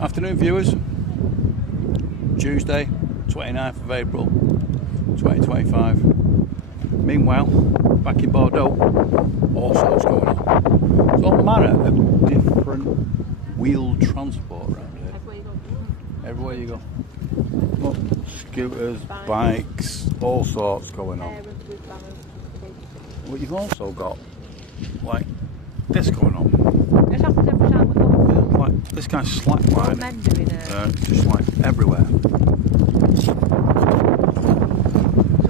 Afternoon viewers, Tuesday 29th of April 2025. Meanwhile, back in Bordeaux, all sorts going on. There's all manner of different wheeled transport around here. Everywhere you go. Look, scooters, bikes, all sorts going on. But you've also got like this going on. It happens every time we go. Yeah, like this guy's slacklining. Men doing it. Just like everywhere. So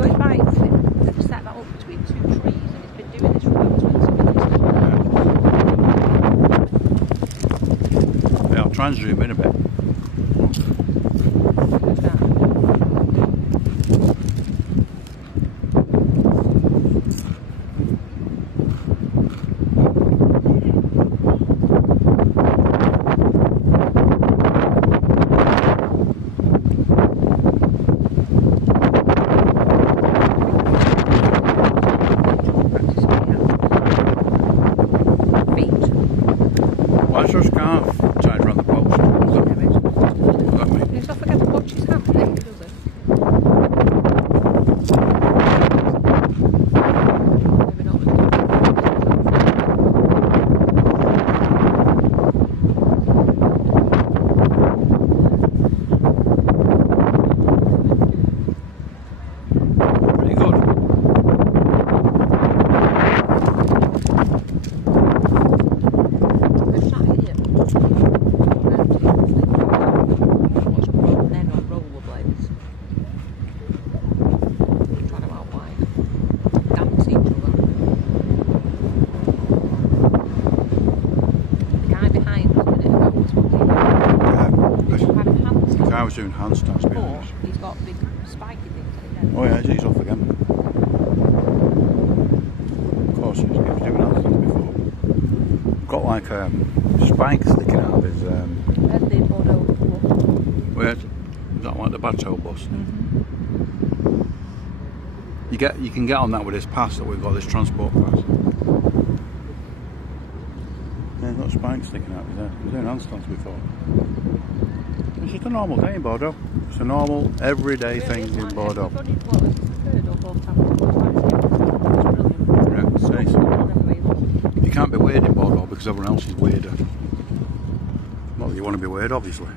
his bike's they've set that up between two trees and he's been doing this for about 20 minutes. Yeah, I'll try and zoom in a bit. Why is your scarf tied around the post? What does that mean? He's not forget to watch his hand, does he? Maybe not. Pretty good. I was doing handstands, to be honest. He's got big spiky things. Oh yeah, he's off again. Of course, he's doing handstands before. Got like spikes sticking out of his. Where's the Bordeaux bus? Where? Is that like the bateau bus? You can get on that with this pass that we've got, this transport pass. Yeah, got spikes sticking out of there. He was doing handstands before. It's just a normal day in Bordeaux. It's a normal, everyday thing in Bordeaux. Yeah, say so. You can't be weird in Bordeaux because everyone else is weirder. Not that you want to be weird, obviously.